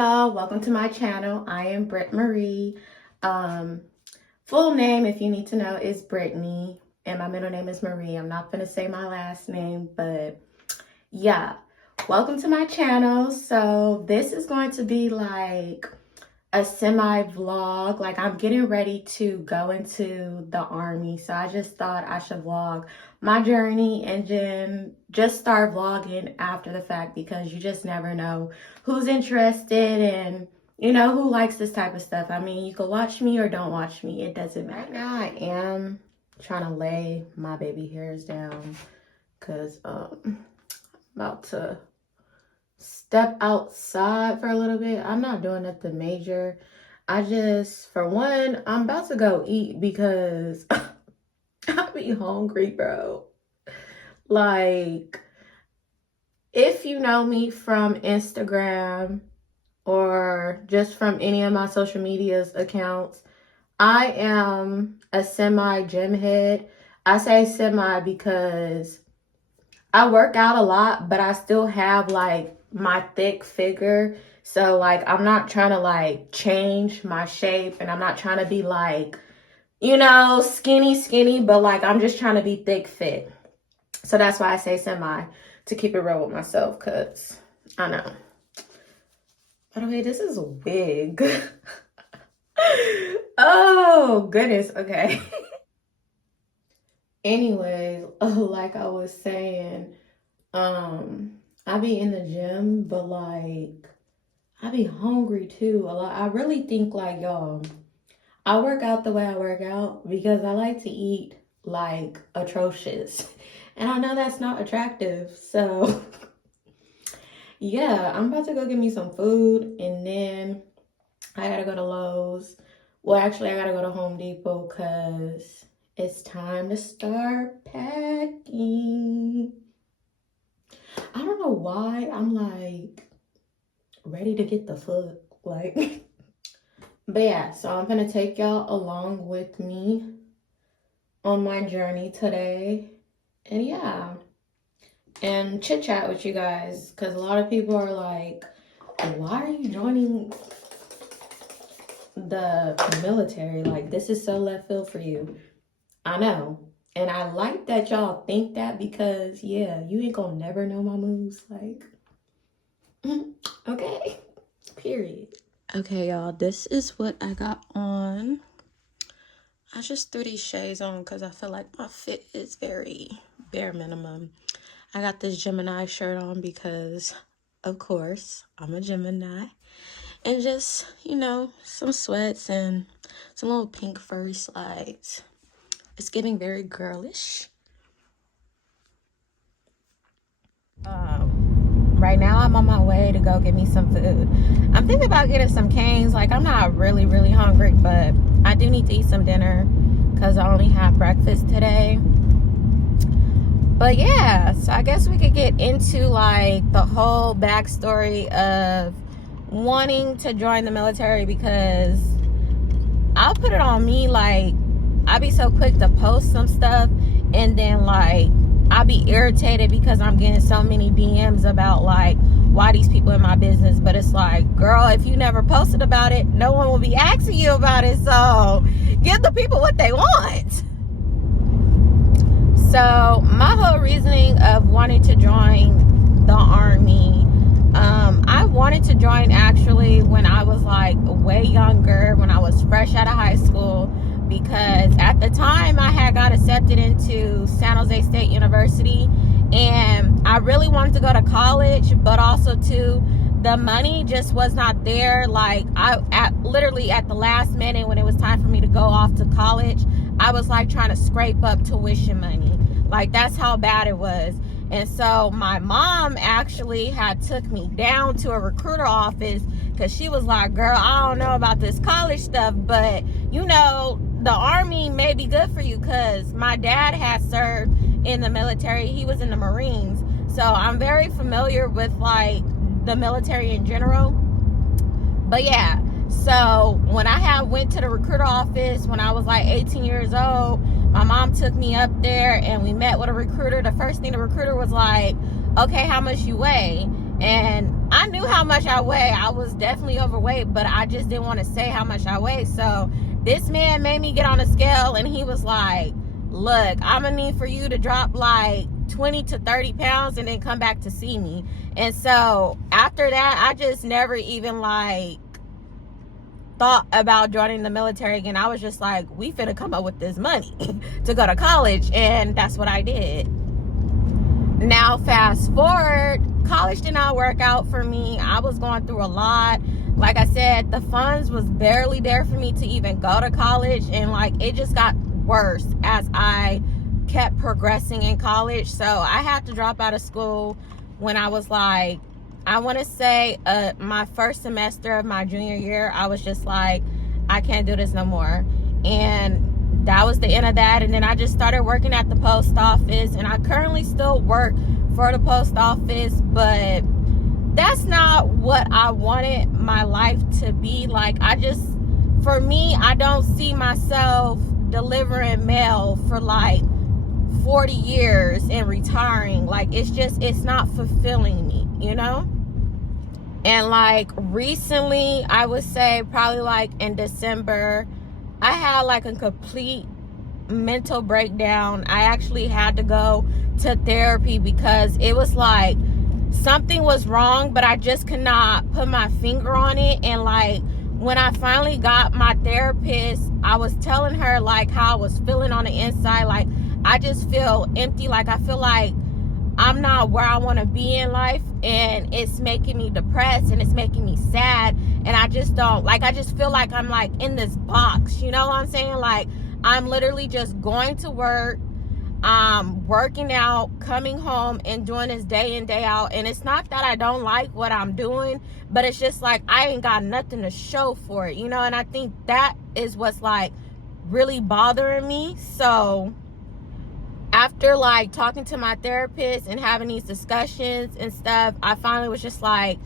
y'all, welcome to my channel. I am Britt Marie. Full name, if you need to know, is Brittany, and my middle name is Marie. I'm not gonna say my last name, but yeah, welcome to my channel. So this is going to be like a semi vlog. Like, I'm getting ready to go into the army, so I just thought I should vlog my journey and then just start vlogging after the fact, because you just never know who's interested and who likes this type of stuff. I mean, you can watch me or don't watch me, it doesn't matter. Right now I am trying to lay my baby hairs down because I'm about to step outside for a little bit. I'm not doing nothing major. I just, for one, I'm about to go eat because I be hungry, bro. Like, if you know me from Instagram or just from any of my social medias accounts, I am a semi gym head. I say semi because I work out a lot, but I still have like my thick figure. So like, I'm not trying to like change my shape, and I'm not trying to be like, skinny, but like, I'm just trying to be thick fit. So that's why I say semi, to keep it real with myself, because I know. By the way, this is a wig. Oh, goodness. Okay. Anyways, like I was saying, I be in the gym, but like, I be hungry too a lot. I really think like, y'all, I work out the way I work out because I like to eat like atrocious. And I know that's not attractive. So yeah, I'm about to go get me some food, and then I gotta go to Lowe's. Well, actually, I gotta go to Home Depot because it's time to start packing. I don't know why I'm like ready to get the fuck, like. But yeah, so I'm gonna take y'all along with me on my journey today. And yeah, and chit chat with you guys, because a lot of people are like, why are you joining the military? Like, this is so left field for you. I know. And I like that y'all think that, because yeah, you ain't gonna never know my moves. Like, okay, period. Okay, y'all, this is what I got on. I just threw these shades on because I feel like my fit is very bare minimum. I got this Gemini shirt on because, of course, I'm a Gemini. And just, some sweats and some little pink furry slides. It's getting very girlish. Right now I'm on my way to go get me some food. I'm thinking about getting some Cane's. Like, I'm not really hungry, but I do need to eat some dinner because I only have breakfast today. But yeah, so I guess we could get into like the whole backstory of wanting to join the military, because I'll put it on me, like, I be so quick to post some stuff, and then like I'll be irritated because I'm getting so many DMs about like, why these people in my business. But it's like, girl, if you never posted about it, no one will be asking you about it. So give the people what they want. So my whole reasoning of wanting to join the army, I wanted to join actually when I was like way younger, when I was fresh out of high school, because at the time I had got accepted into San Jose State University, and I really wanted to go to college, but also too, the money just was not there. Like, literally at the last minute when it was time for me to go off to college, I was like trying to scrape up tuition money. Like, that's how bad it was. And so my mom actually had took me down to a recruiter office because she was like, girl, I don't know about this college stuff, but the army may be good for you, because my dad had served in the military. He was in the Marines. So I'm very familiar with like the military in general. But yeah, so when I went to the recruiter office when I was like 18 years old, my mom took me up there and we met with a recruiter. The first thing the recruiter was like, okay, how much you weigh? And I knew how much I weigh. I was definitely overweight, but I just didn't want to say how much I weigh. So this man made me get on a scale, and he was like, look, I'm gonna need for you to drop like 20 to 30 pounds and then come back to see me. And so after that, I just never even like thought about joining the military again. I was just like, we finna come up with this money to go to college, and that's what I did. Now fast forward, college did not work out for me. I was going through a lot. Like I said, the funds was barely there for me to even go to college, and like it just got worse as I kept progressing in college. So I had to drop out of school when I was like, I want to say my first semester of my junior year. I was just like, I can't do this no more. And that was the end of that. And then I just started working at the post office, and I currently still work for the post office, but that's not what I wanted my life to be. Like, for me, I don't see myself delivering mail for like 40 years and retiring. Like, it's not fulfilling me, you know? And like recently, I would say probably like in December, I had like a complete mental breakdown. I actually had to go to therapy because it was like something was wrong, but I just could not put my finger on it. And like when I finally got my therapist, I was telling her like how I was feeling on the inside. Like, I just feel empty. Like, I feel like I'm not where I want to be in life, and it's making me depressed, and it's making me sad, and I just don't, like, I just feel like I'm like in this box, you know what I'm saying? Like, I'm literally just going to work, working out, coming home, and doing this day in, day out. And it's not that I don't like what I'm doing, but it's just like I ain't got nothing to show for it, you know? And I think that is what's like really bothering me. So after like talking to my therapist and having these discussions and stuff, I finally was just like,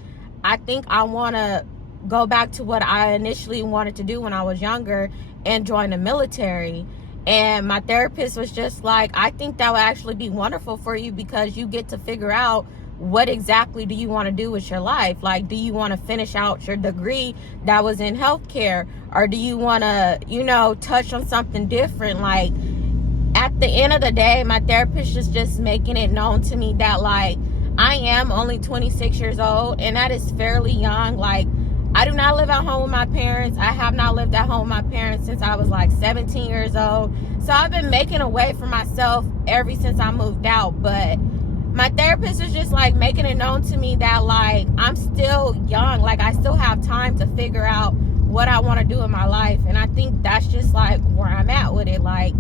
I think I want to go back to what I initially wanted to do when I was younger and join the military. And my therapist was just like, I think that would actually be wonderful for you because you get to figure out what exactly do you want to do with your life. Like, do you want to finish out your degree that was in healthcare, or do you want to, you know, touch on something different? Like, at the end of the day, my therapist is just making it known to me that like I am only 26 years old, and that is fairly young. Like, I do not live at home with my parents. I have not lived at home with my parents since I was like 17 years old. So I've been making a way for myself ever since I moved out. But my therapist is just like making it known to me that like I'm still young. Like, I still have time to figure out what I want to do in my life. And I think that's just like where I'm at with it. Like,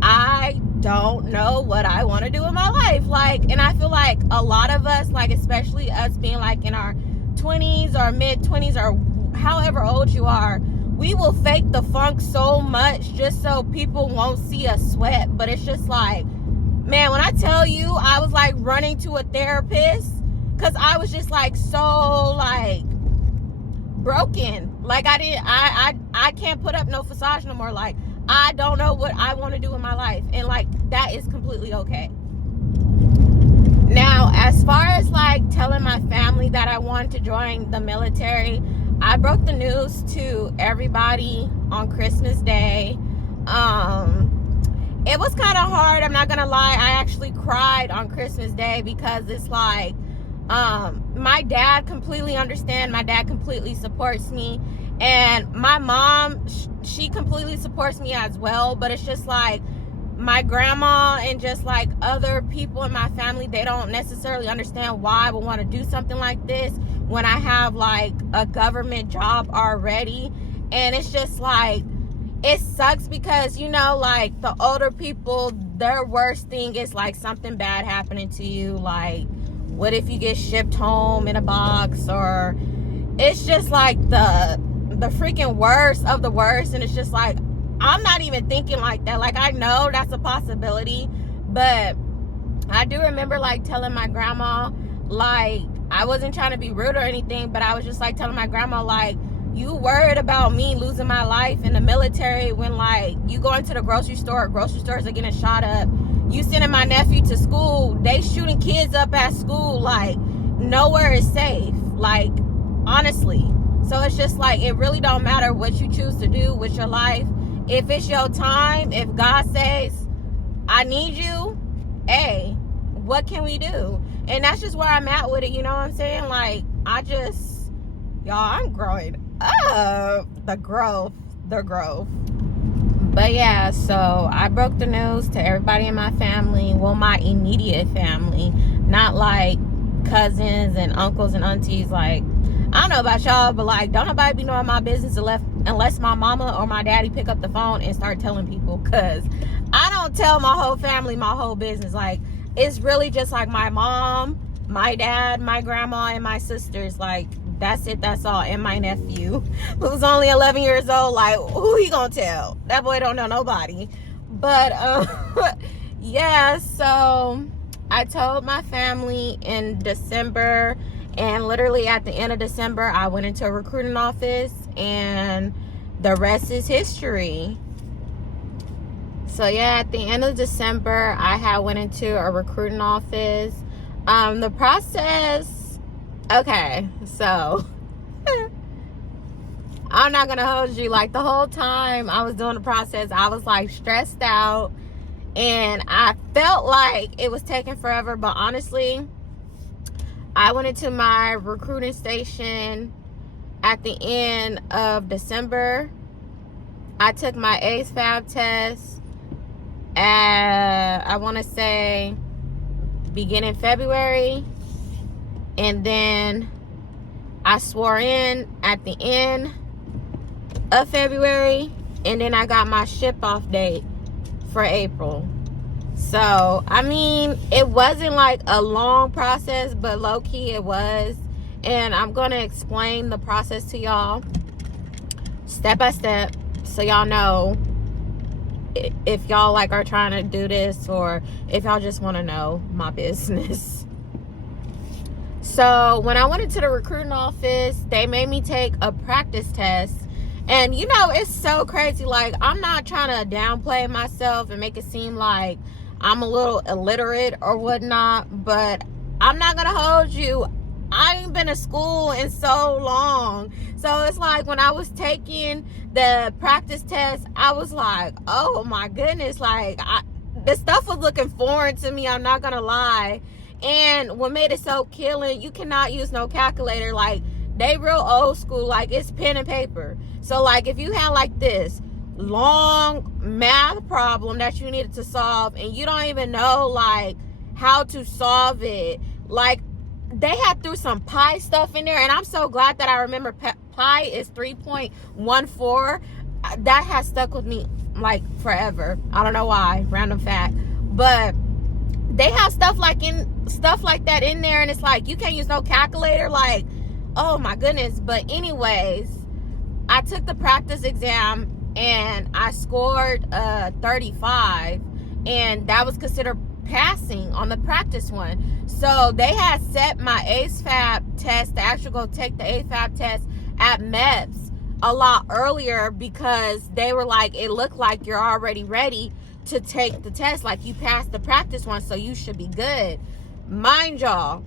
I don't know what I want to do in my life. Like, and I feel like a lot of us, like especially us being like in our 20s or mid 20s or however old you are, we will fake the funk so much just so people won't see us sweat. But it's just like, man, when I tell you I was like running to a therapist because I was just like so like broken. Like, I can't put up no facade no more. Like, I don't know what I want to do in my life, and like that is completely okay. Now, as far as like telling my family that I wanted to join the military, I broke the news to everybody on Christmas Day. It was kind of hard, I'm not gonna lie. I actually cried on Christmas Day because it's like my dad completely understands. My dad completely supports me, and my mom, she completely supports me as well. But it's just like my grandma and just like other people in my family, they don't necessarily understand why I would want to do something like this when I have like a government job already. And it's just like, it sucks because, you know, like the older people, their worst thing is like something bad happening to you. Like, what if you get shipped home in a box? Or it's just like the freaking worst of the worst. And it's just like, I'm not even thinking like that. Like, I know that's a possibility, but I do remember like telling my grandma, like, I wasn't trying to be rude or anything, but I was just like telling my grandma, like, you worried about me losing my life in the military when like you go into the grocery store, grocery stores are getting shot up. You sending my nephew to school, they shooting kids up at school. Like, nowhere is safe, like, honestly. So it's just like, it really don't matter what you choose to do with your life. If it's your time, if God says, I need you, hey, what can we do? And that's just where I'm at with it, you know what I'm saying? Like, y'all, I'm growing up. The growth. But yeah, so I broke the news to everybody in my family. Well, my immediate family. Not like cousins and uncles and aunties. Like, I don't know about y'all, but like, don't nobody be knowing my business unless my mama or my daddy pick up the phone and start telling people. Because I don't tell my whole family my whole business. Like, it's really just like my mom, my dad, my grandma, and my sisters. Like, that's it, that's all. And my nephew, who's only 11 years old. Like, who he gonna tell? That boy don't know nobody. But yeah, so I told my family in December, and literally at the end of December, I went into a recruiting office, and the rest is history. So yeah, at the end of December, I had went into a recruiting office. The process, okay, so I'm not gonna hold you. Like, the whole time I was doing the process, I was like stressed out, and I felt like it was taking forever. But honestly, I went into my recruiting station at the end of December. I took my ASVAB test I want to say beginning February, and then I swore in at the end of February, and then I got my ship off date for April. So I mean, it wasn't like a long process, but low-key it was. And I'm gonna explain the process to y'all step by step, so y'all know if y'all like are trying to do this, or if y'all just want to know my business. So when I went into the recruiting office, they made me take a practice test. And you know, it's so crazy. Like, I'm not trying to downplay myself and make it seem like I'm a little illiterate or whatnot, but I'm not gonna hold you. I ain't been to school in so long. So it's like, when I was taking the practice test, I was like, oh my goodness, like, the stuff was looking foreign to me, I'm not gonna lie. And what made it so killing, you cannot use no calculator. Like, they real old school, like, it's pen and paper. So like, if you had like this long math problem that you needed to solve, and you don't even know like how to solve it, like, they had threw some pi stuff in there, and I'm so glad that I remember pi is 3.14. That has stuck with me like forever. I don't know why, random fact, but they have stuff like that in there, and it's like, you can't use no calculator. Like, oh my goodness. But anyways, I took the practice exam and I scored 35, and that was considered passing on the practice one. So they had set my ASVAB test to actually go take the ASVAB test at MEPS a lot earlier, because they were like, it looked like you're already ready to take the test, like you passed the practice one, so you should be good. Mind y'all,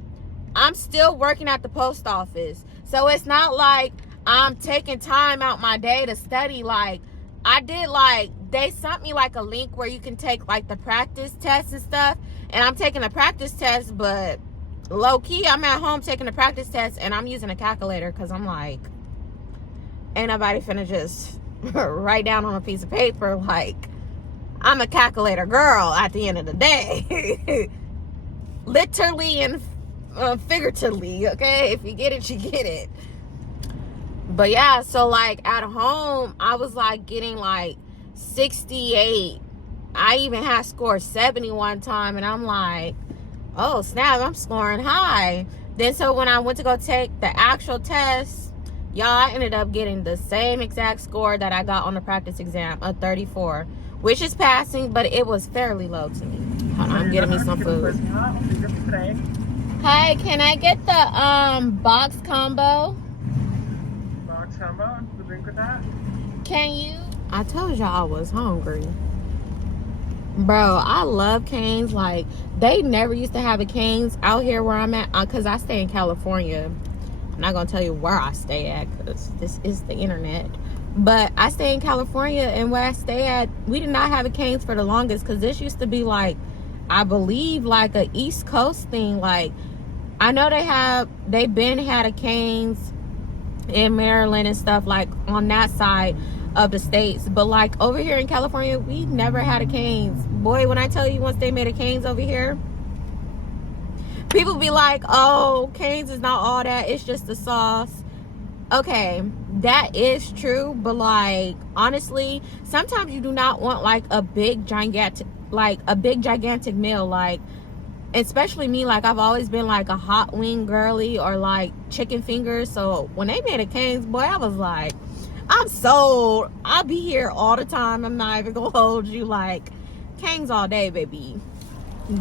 I'm still working at the post office, so it's not like I'm taking time out my day to study. Like, I did, like, they sent me like a link where you can take like the practice tests and stuff, and I'm taking the practice test, but low-key I'm at home taking the practice test, and I'm using a calculator, because I'm like, ain't nobody finna just write down on a piece of paper. Like, I'm a calculator girl at the end of the day. Literally and figuratively, okay? If you get it, you get it. But yeah, so like at home, I was like getting like 68. I even had scored 70 one time, and I'm like, oh snap, I'm scoring high. Then so when I went to go take the actual test, y'all, I ended up getting the same exact score that I got on the practice exam, a 34, which is passing, but it was fairly low to me. Hold on, I'm getting me some food. Hi, can I get the box combo? Box combo? The drink with that? Can you? I told y'all I was hungry. Bro, I love canes. Like, they never used to have a canes out here where I'm at, because I stay in California. I'm not gonna tell you where I stay at because this is the internet, but I stay in California, and where I stay at, we did not have a canes for the longest, because this used to be like, I believe, like a East Coast thing. Like, I know they've been had a canes in Maryland and stuff, like on that side of the states, but like over here in California, we never had a canes. Boy, when I tell you, once they made a canes over here, people be like, oh, canes is not all that, it's just the sauce. Okay, that is true, but like, honestly, sometimes you do not want like a big gigantic meal. Like, especially me, like I've always been like a hot wing girly, or like chicken fingers. So when they made a canes, boy, I was like, I'm sold. I'll be here all the time. I'm not even gonna hold you. Like, canes all day, baby.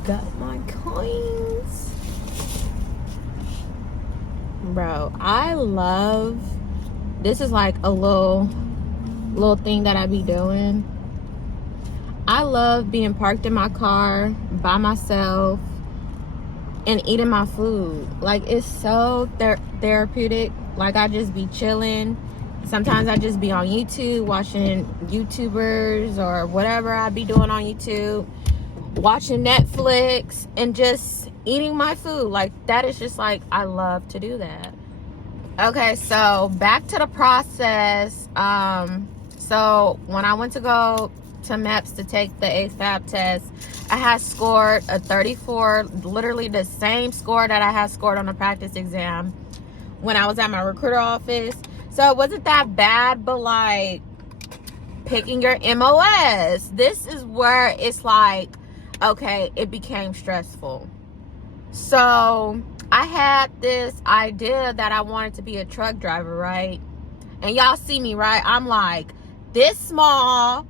Got my coins. Bro, I love, this is like a little thing that I be doing. I love being parked in my car by myself and eating my food. Like, it's so therapeutic. Like, I just be chilling. Sometimes I just be on YouTube watching YouTubers or whatever I be doing on YouTube, watching Netflix and just eating my food. Like, that is just like, I love to do that. Okay, so back to the process. So when I went to go to MEPS to take the AFAB test, I had scored a 34, literally the same score that I had scored on the practice exam when I was at my recruiter office. So it wasn't that bad, but like, picking your MOS, this is where it's like, okay, it became stressful. So I had this idea that I wanted to be a truck driver, right? And y'all see me, right? I'm like this small,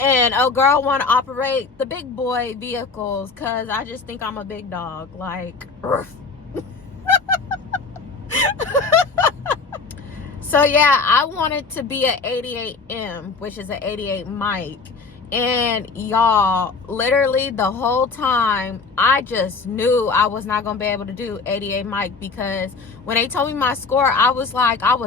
and a girl want to operate the big boy vehicles because I just think I'm a big dog. Like, so yeah, I wanted to be an 88M, which is an 88 mic. And y'all, literally the whole time, I just knew I was not going to be able to do 88 mic, because when they told me my score, I was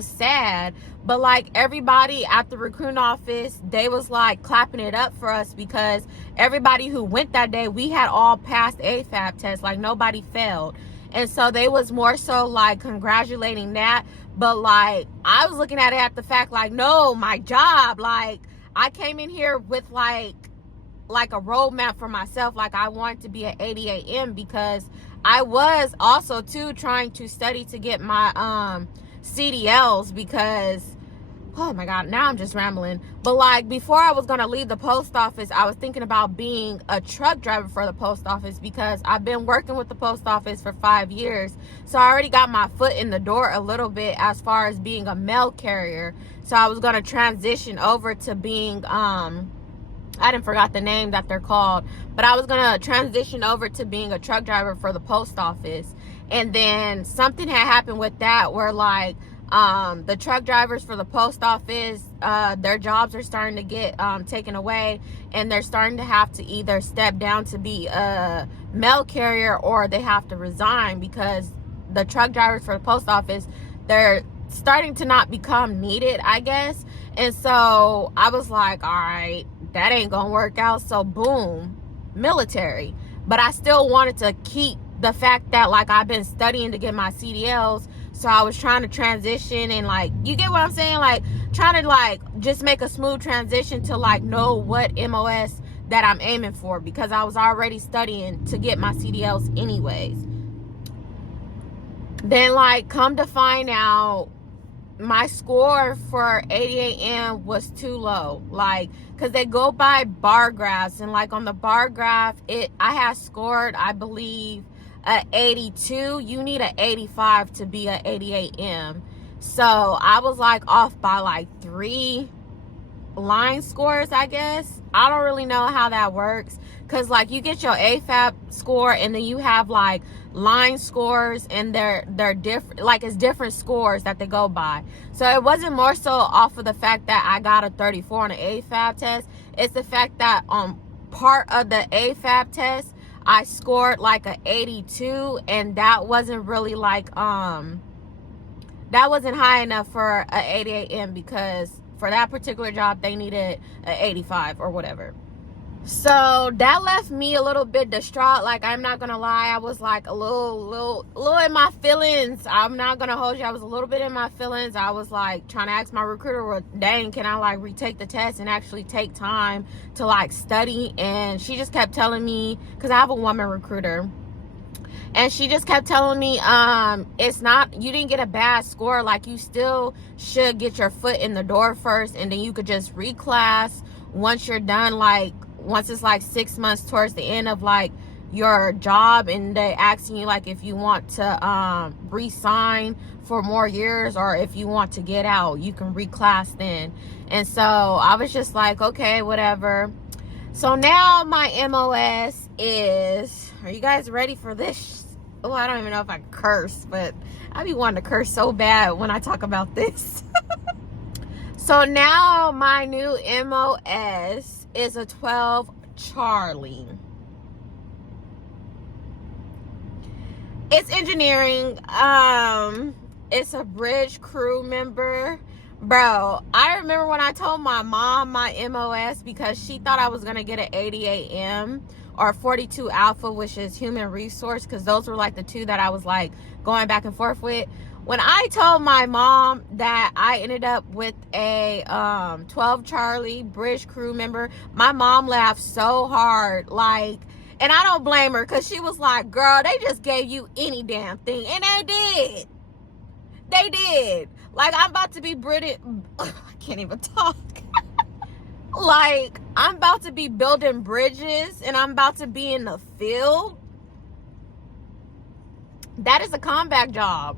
sad. But like, everybody at the recruiting office, they was like clapping it up for us, because everybody who went that day, we had all passed AFAB tests. Like, nobody failed. And so they was more so like congratulating that. But like, I was looking at it at the fact like, no, my job, like, I came in here with like a roadmap for myself. Like, I wanted to be an 88M, because I was also too trying to study to get my CDLs, because, oh my God, now I'm just rambling. But like, before I was gonna leave the post office, I was thinking about being a truck driver for the post office, because I've been working with the post office for 5 years. So I already got my foot in the door a little bit as far as being a mail carrier. So I was gonna transition over to being, I didn't forgot the name that they're called, but I was gonna transition over to being a truck driver for the post office. And then something had happened with that, where like, the truck drivers for the post office, their jobs are starting to get taken away, and they're starting to have to either step down to be a mail carrier, or they have to resign, because the truck drivers for the post office, they're starting to not become needed, I guess. And so I was like, all right, that ain't gonna work out. So boom, military. But I still wanted to keep the fact that like, I've been studying to get my CDLs. So I was trying to transition, and like, you get what I'm saying? Like, trying to like just make a smooth transition to like know what MOS that I'm aiming for, because I was already studying to get my CDLs anyways. Then like, come to find out, my score for 88M was too low. Like, because they go by bar graphs, and like on the bar graph, I had scored, I believe, a 82. You need an 85 to be a 88M. So I was like off by like 3 line scores, I guess. I don't really know how that works, because like, you get your AFAB score, and then you have like line scores, and they're different. Like, it's different scores that they go by. So it wasn't more so off of the fact that I got a 34 on an AFAB test. It's the fact that part of the AFAB test, I scored like a 82, and that wasn't really like that wasn't high enough for a 88M, because for that particular job they needed an 85 or whatever. So that left me a little bit distraught. Like, I'm not gonna lie, I was like a little in my feelings. I'm not gonna hold you, I was a little bit in my feelings. I was like trying to ask my recruiter, well, dang, can I like retake the test and actually take time to like study? And she just kept telling me, because I have a woman recruiter, and she just kept telling me, it's not, you didn't get a bad score, like you still should get your foot in the door first, and then you could just reclass once you're done, like once it's like 6 months towards the end of like your job, and they asking you like if you want to re-sign for more years, or if you want to get out, you can reclass then. And so I was just like, okay, whatever. So now my MOS is, are you guys ready for this? Oh, I don't even know if I can curse, but I be wanting to curse so bad when I talk about this. So now my new MOS is a 12 Charlie. It's engineering. It's a bridge crew member. Bro, I remember when I told my mom my MOS, because she thought I was gonna get an 88M or 42 Alpha, which is human resource, because those were like the two that I was like going back and forth with. When I told my mom that I ended up with a 12 Charlie bridge crew member, my mom laughed so hard, like, and I don't blame her, because she was like, girl, they just gave you any damn thing. And they did. They did. Like, I'm about to be British. I can't even talk. Like, I'm about to be building bridges, and I'm about to be in the field. That is a combat job.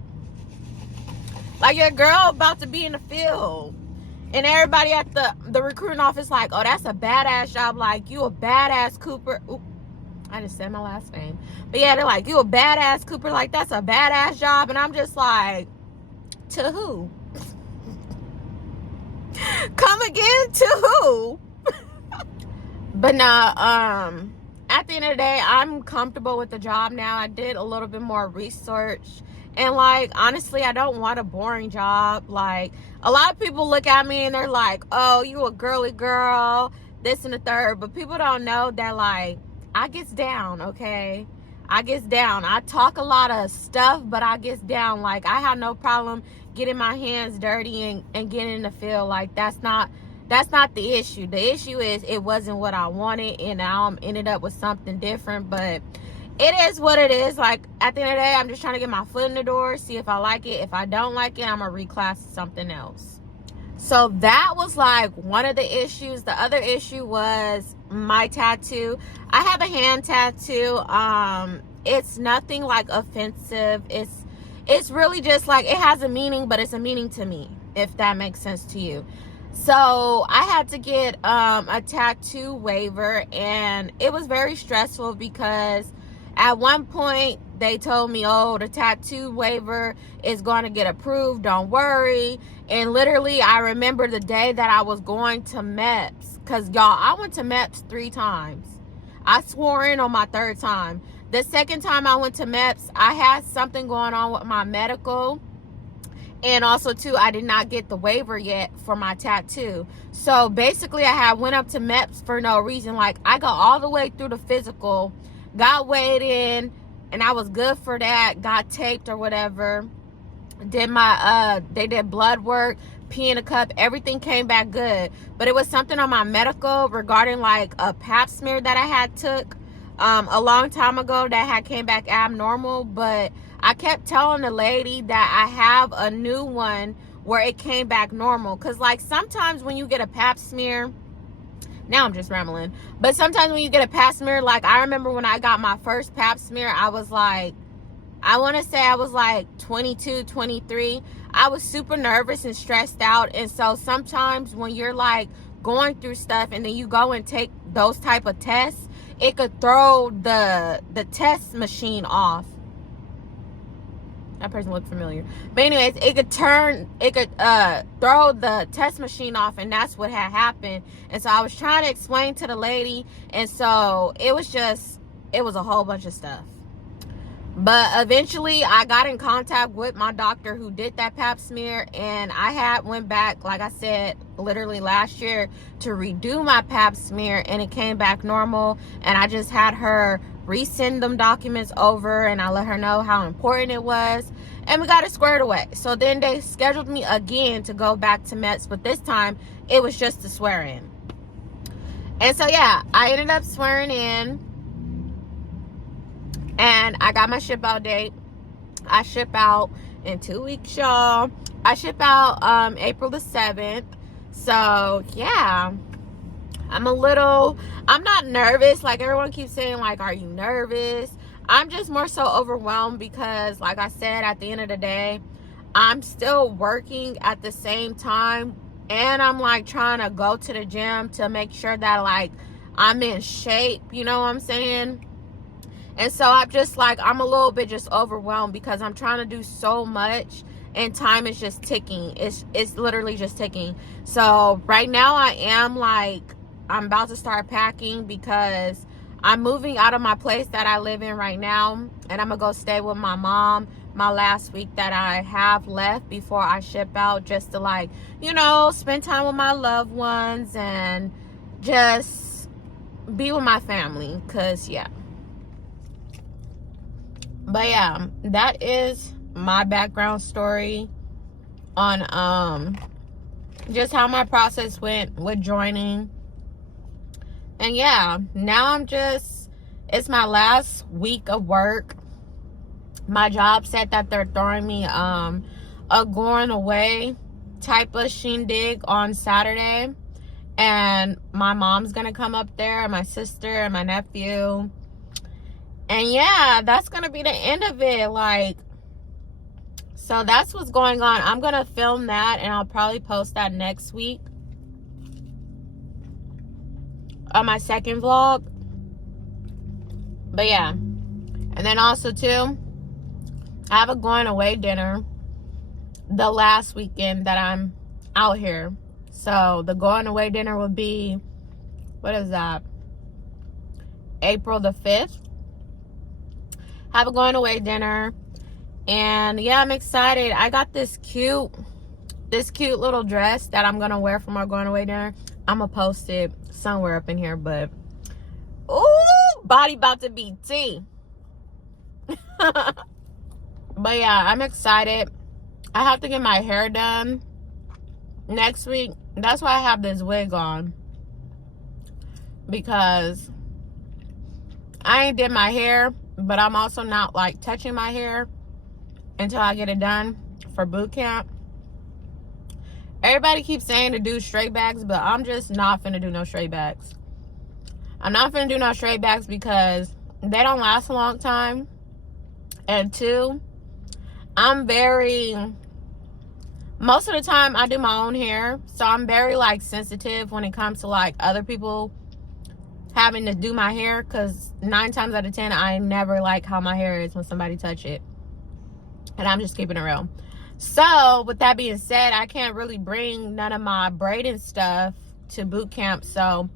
Like, your girl about to be in the field. And everybody at the recruiting office like, oh, that's a badass job. Like, you a badass Cooper. Oop, I just said my last name. But yeah, they're like, you a badass Cooper. Like, that's a badass job. And I'm just like, to who? Come again? To who? But nah, at the end of the day, I'm comfortable with the job now. I did a little bit more research. And like, honestly, I don't want a boring job. Like, a lot of people look at me and they're like, oh, you a girly girl, this and the third. But people don't know that, like, I gets down, okay? I gets down. I talk a lot of stuff, but I gets down. Like, I have no problem getting my hands dirty and getting in the field. Like, that's not the issue. The issue is it wasn't what I wanted, and now I'm ended up with something different. But it is what it is. Like, at the end of the day, I'm just trying to get my foot in the door, see if I like it. If I don't like it, I'm gonna reclass to something else. So that was like one of the issues. The other issue was my tattoo. I have a hand tattoo. It's nothing like offensive. It's really just like, it has a meaning, but it's a meaning to me, if that makes sense to you. So I had to get a tattoo waiver, and it was very stressful because at one point they told me, oh, the tattoo waiver is going to get approved, don't worry. And literally, I remember the day that I was going to MEPS, because y'all, I went to MEPS 3 times. I swore in on my 3rd time. The 2nd time I went to MEPS, I had something going on with my medical. And also, too, I did not get the waiver yet for my tattoo. So, basically, I went up to MEPS for no reason. Like, I got all the way through the physical, got weighed in, and I was good for that. Got taped or whatever. Did my, they did blood work, pee in a cup. Everything came back good. But it was something on my medical regarding, like, a pap smear that I had took a long time ago that had came back abnormal. But I kept telling the lady that I have a new one where it came back normal. Because, like, sometimes when you get a pap smear, now I'm just rambling, but sometimes when you get a pap smear, like, I remember when I got my first pap smear, I was like, I want to say I was like 22, 23. I was super nervous and stressed out. And so sometimes when you're like going through stuff and then you go and take those type of tests, it could throw the test machine off. That person looked familiar. But anyways, it could throw the test machine off, and that's what had happened. And so I was trying to explain to the lady, and so it was a whole bunch of stuff. But eventually I got in contact with my doctor who did that pap smear, and I went back, like I said, literally last year to redo my pap smear, and it came back normal. And I just had her resend them documents over, and I let her know how important it was, and we got it squared away. So then they scheduled me again to go back to Mets, but this time it was just to swear in. And so yeah, I ended up swearing in, and I got my ship out date. I ship out in 2 weeks, y'all. I ship out April the 7th. So yeah, I'm not nervous. Like everyone keeps saying, like, are you nervous? I'm just more so overwhelmed because, like I said, at the end of the day, I'm still working at the same time, and I'm like trying to go to the gym to make sure that like I'm in shape, you know what I'm saying? And so I'm a little bit just overwhelmed because I'm trying to do so much, and time is just ticking. It's literally just ticking. So right now I'm about to start packing because I'm moving out of my place that I live in right now, and I'm gonna go stay with my mom my last week that I have left before I ship out, just to like, you know, spend time with my loved ones and just be with my family, cause yeah. But yeah, that is my background story on just how my process went with joining. And yeah, now it's my last week of work. My job said that they're throwing me a going away type of shindig on Saturday, and my mom's gonna come up there, and my sister and my nephew. And yeah, that's gonna be the end of it. Like, so that's what's going on. I'm gonna film that, and I'll probably post that next week on my second vlog. But yeah, and then also too, I have a going away dinner the last weekend that I'm out here. So the going away dinner will be, what is that, April the 5th. Have a going away dinner, and yeah, I'm excited. I got this cute little dress that I'm gonna wear for my going away dinner. I'm gonna post it somewhere up in here, but ooh, body about to be tea. But yeah, I'm excited. I have to get my hair done next week. That's why I have this wig on, because I ain't did my hair, but I'm also not like touching my hair until I get it done for boot camp. Everybody keeps saying to do straight backs, but I'm just not finna do no straight backs. I'm not finna do no straight backs because they don't last a long time. And two, most of the time I do my own hair, so I'm very like sensitive when it comes to like other people having to do my hair, because 9 times out of 10 I never like how my hair is when somebody touch it, and I'm just keeping it real. So with that being said, I can't really bring none of my braiding stuff to boot camp, so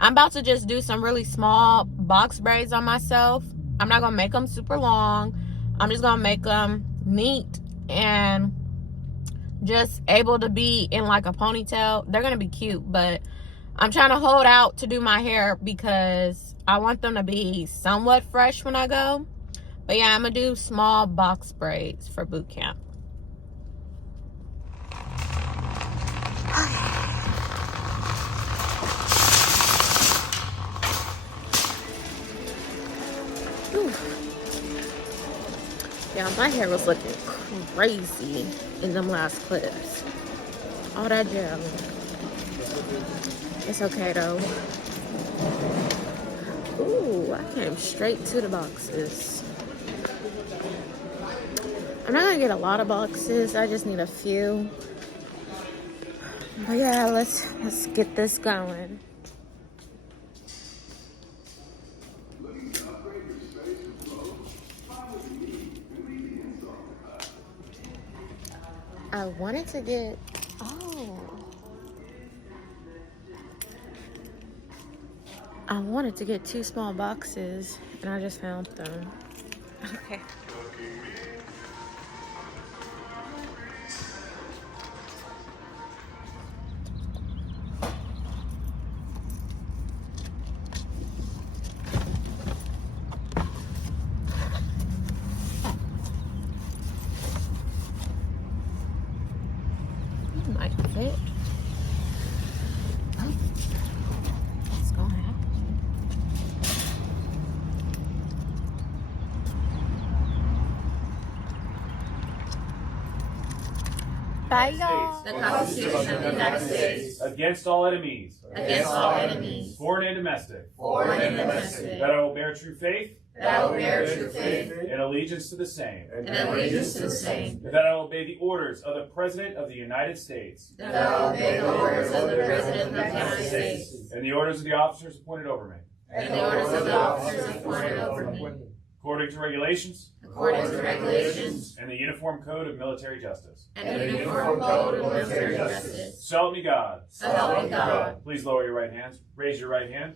I'm about to just do some really small box braids on myself. I'm not gonna make them super long. I'm just gonna make them neat and just able to be in like a ponytail. They're gonna be cute, but I'm trying to hold out to do my hair because I want them to be somewhat fresh when I go. But yeah, I'm gonna do small box braids for boot camp. Yeah, my hair was looking crazy in them last clips. All that gel. It's okay though. Ooh, I came straight to the boxes. I'm not gonna get a lot of boxes. I just need a few. But yeah, let's get this going. I wanted to get, oh. I wanted to get 2 small boxes and I just found them. Okay. Might fit. Oh, it's gonna happen. Bye, y'all. The Constitution of the United States. Against all enemies. Against all enemies. Foreign and domestic. Foreign and domestic. That I will bear true faith. That I will bear true faith. And allegiance to the same. And allegiance to the same. That I will obey the orders of the President of the United States. That I will obey the orders of the President of the United States. And the orders of the officers appointed over me. And the orders of the officers appointed over me. According to regulations. According to regulations. And the Uniform Code of Military Justice. And the Uniform Code of Military Justice. So help me God. So help me God. Please lower your right hands. Raise your right hand.